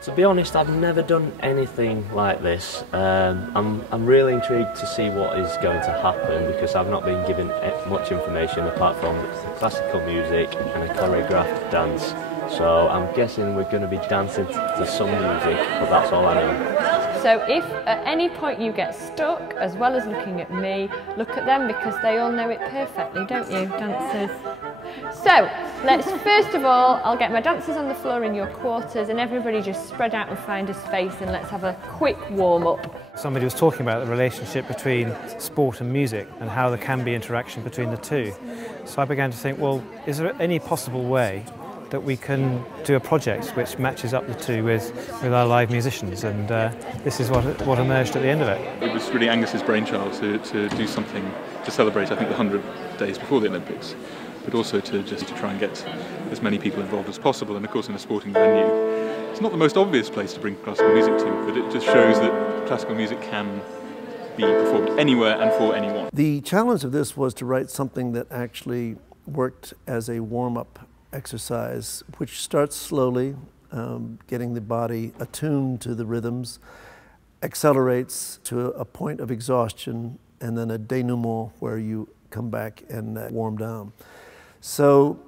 To be honest, I've never done anything like this. I'm really intrigued to see what is going to happen because I've not been given much information apart from classical music and a choreographed dance. So I'm guessing we're going to be dancing to some music, but that's all I know. So if at any point you get stuck, as well as looking at me, look at them because they all know it perfectly, don't you, dancers? So, let's first of all, I'll get my dancers on the floor in your quarters and everybody just spread out and find a space and let's have a quick warm-up. Somebody was talking about the relationship between sport and music and how there can be interaction between the two. So I began to think, well, is there any possible way that we can do a project which matches up the two with our live musicians, and this is what emerged at the end of it. It was really Angus's brainchild to do something to celebrate, I think, the 100 days before the Olympics, but also to try and get as many people involved as possible. And of course in a sporting venue, it's not the most obvious place to bring classical music to, but it just shows that classical music can be performed anywhere and for anyone. The challenge of this was to write something that actually worked as a warm-up exercise, which starts slowly, getting the body attuned to the rhythms, accelerates to a point of exhaustion, and then a denouement where you come back and warm down. So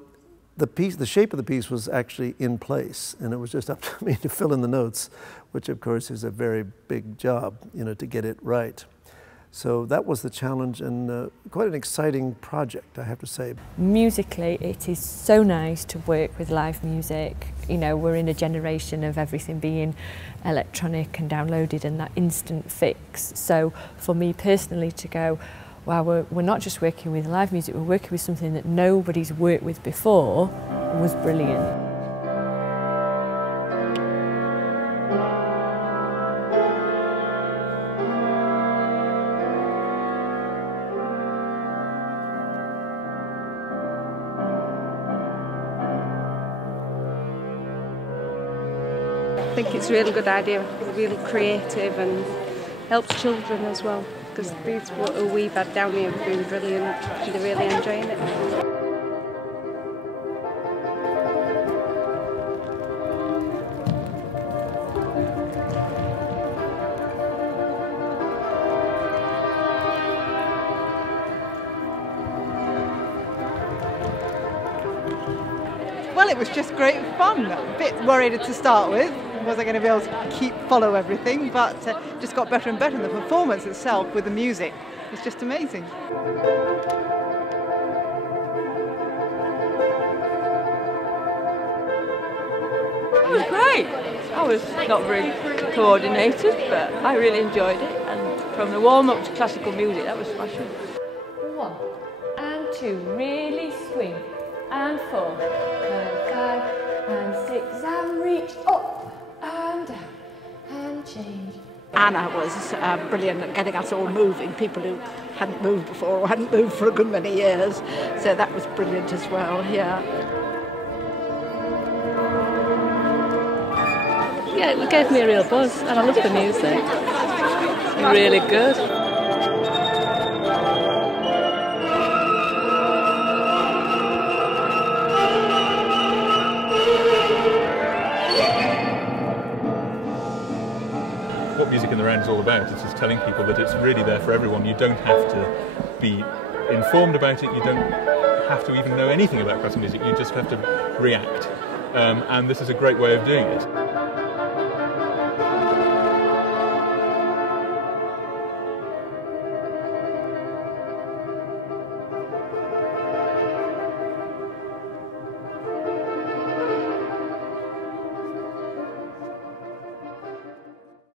the shape of the piece was actually in place, and it was just up to me to fill in the notes, which of course is a very big job, to get it right. So that was the challenge, and quite an exciting project, I have to say. Musically, it is so nice to work with live music. We're in a generation of everything being electronic and downloaded and that instant fix. So for me personally to go, wow, we're not just working with live music, we're working with something that nobody's worked with before, was brilliant. I think it's a really good idea, really creative and helps children as well, because these who we've had down here have been brilliant and they're really enjoying it. Well, it was just great fun. A bit worried to start with. Was I going to be able to follow everything? But just got better and better. And the performance itself with the music was just amazing. It was great. I was not very coordinated, but I really enjoyed it. And from the warm-up to classical music, that was smashing. 1 and 2, really swing. And 4, and 5, and 6, and reach up, and down, and change. Anna was brilliant at getting us all moving, people who hadn't moved before or hadn't moved for a good many years. So that was brilliant as well, yeah. Yeah, it gave me a real buzz, and I love the music. Really good. What Music in the Round is all about is just telling people that it's really there for everyone. You don't have to be informed about it, you don't have to even know anything about classical music, you just have to react. And this is a great way of doing it.